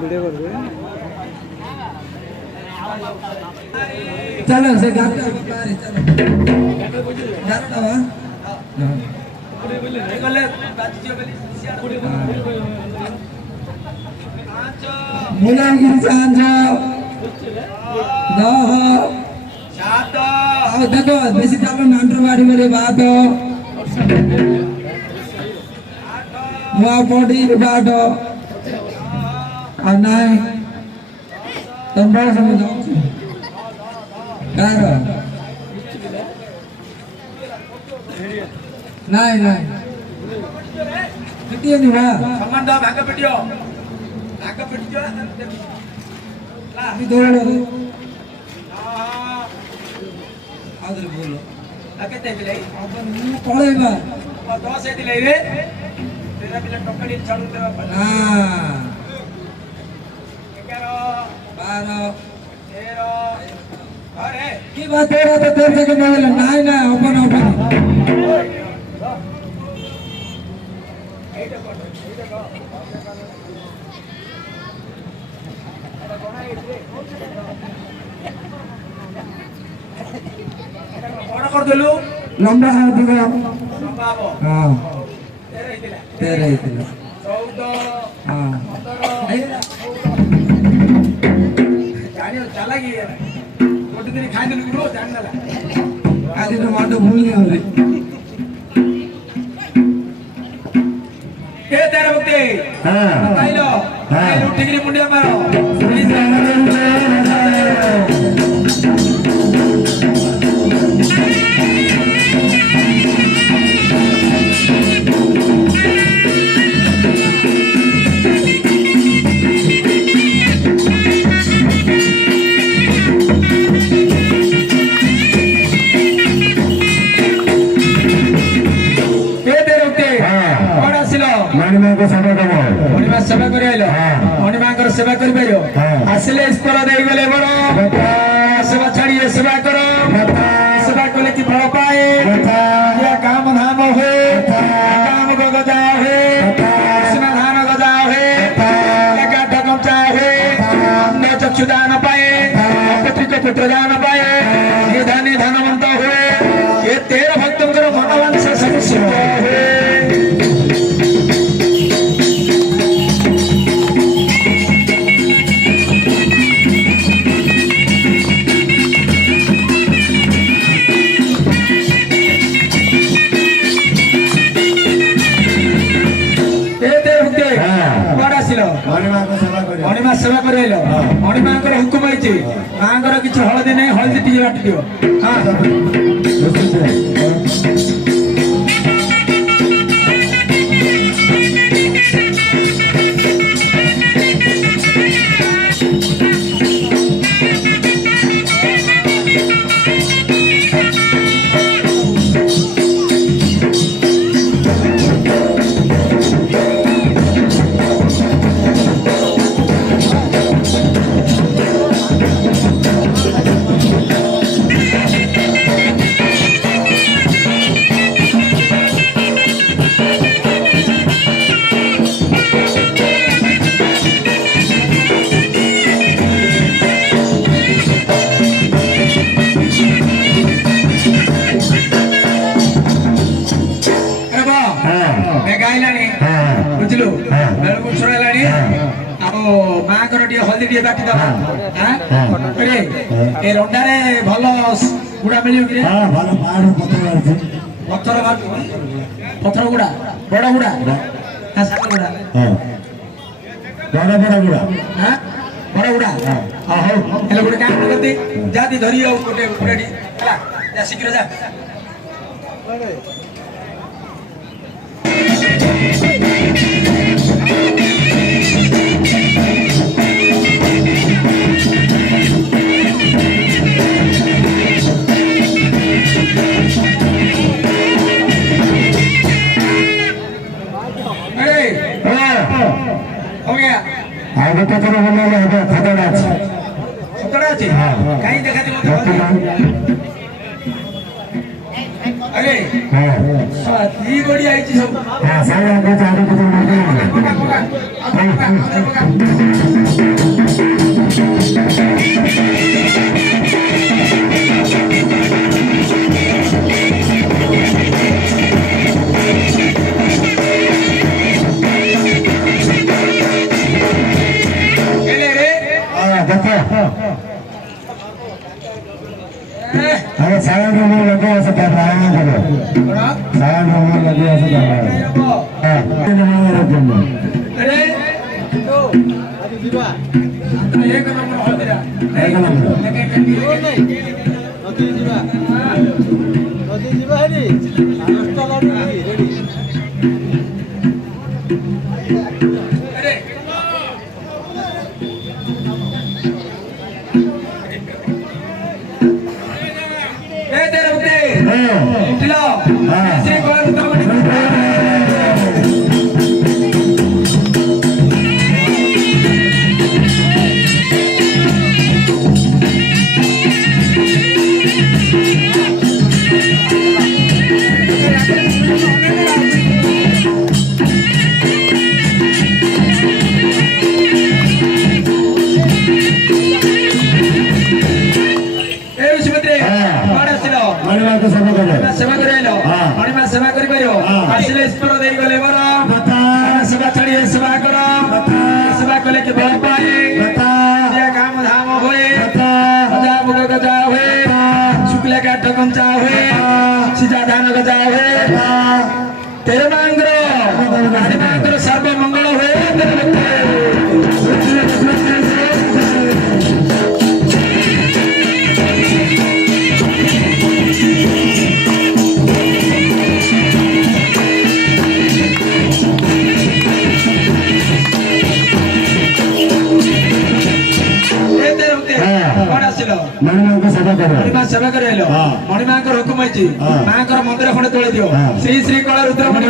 video कर दे चलो से गाता बाहर चलो गाता वा मुलागिरी सांझो दह सात अब देखो बेसी टालो नांटर बाड़ी मेरे बात मुआ बॉडी बात और नहीं तुम बहुत समझ जाओ यार नहीं नहीं कितनी नहीं हुआ संबंध भाग पिटियो ला अभी दौड़ लो आदर बोलो आके ते बिलाई अपन मुंह पड़ेगा और 10 एटी लै रे तेरा बिला टोकड़ी छाड़ू देवा पर हाँ 11 12 13 अरे की बात है तो तेरे से नहीं मिला नहीं ना ओपन ओपन एटा को बड़ा कर देलु लंबा है दिगा संभावो हाँ 13 ही दिला 14 हाँ 15 जानियो चला गई है छोटी दिन खाई देलु ब्रो जानला आज तो मार तो भूल नहीं हो रही के तेरे बक्ते हाँ बताइलो हाँ डिग्री मुंडिया मारो सेवा कर मणिमा सेवा कर आसिले ईश्वर दे गले बड़ सेवा छाड़ी सेवा कर सेवा कले कि फल पाए काम धाम हुए काम गजा हुए सीमा धान गजा हुए काठ गमचा हुए चक्षु दान पाए पुत्री को पुत्र दान पाए ये धनी धनवंत हुए ये 13 भक्तों मनोवंश सब सिद्ध हुए मणिमा सेवा कर मणिमा हुकुम होती माँ किसी हलदी नहीं हलदी टी बाटी दिव बुझलु बेलू छुड़ा माँ को हल्दी टे बाटी दबा ए रंडारे भल गुड़ा मिल पत्थर पत्थर गुड़ा बड़ गुड़ा गुड़ा बड़ गुड़ा हाँ गोटे काम करते जाती धरी गोटे गोटे शीघ्र जा हो गया आगे तो चलो बोले आगे खतरा है खतरा है कहीं देखा अरे दी गोड़ी आई सब अरे सावन में लगे ऐसे कर रहा है सावन में लगे ऐसे कर रहा है अरे एक नंबर हो तेरा एक नंबर अरे तेरे उठे उठलो श्री कोला रुद्रमणि सेवा करेलो मणिमा सेवा करि परियो आसिले ईश्वर देई गले बर सेवा छाड़ी सेवा करो सेवा कले के बल पाए ये काम धाम होए गजा मुग गजा होए शुक्ल काठ कंचा होए सीधा धान गजा होए तेरे मांगरो हरि मांगरो सर्व मंगल होए मणिमा सेवा करो मणिमा सेवा करेलो मणिमा को हुकुम है जी मां को मंदिर खंडे तोले दियो श्री श्री कला रुद्रमणि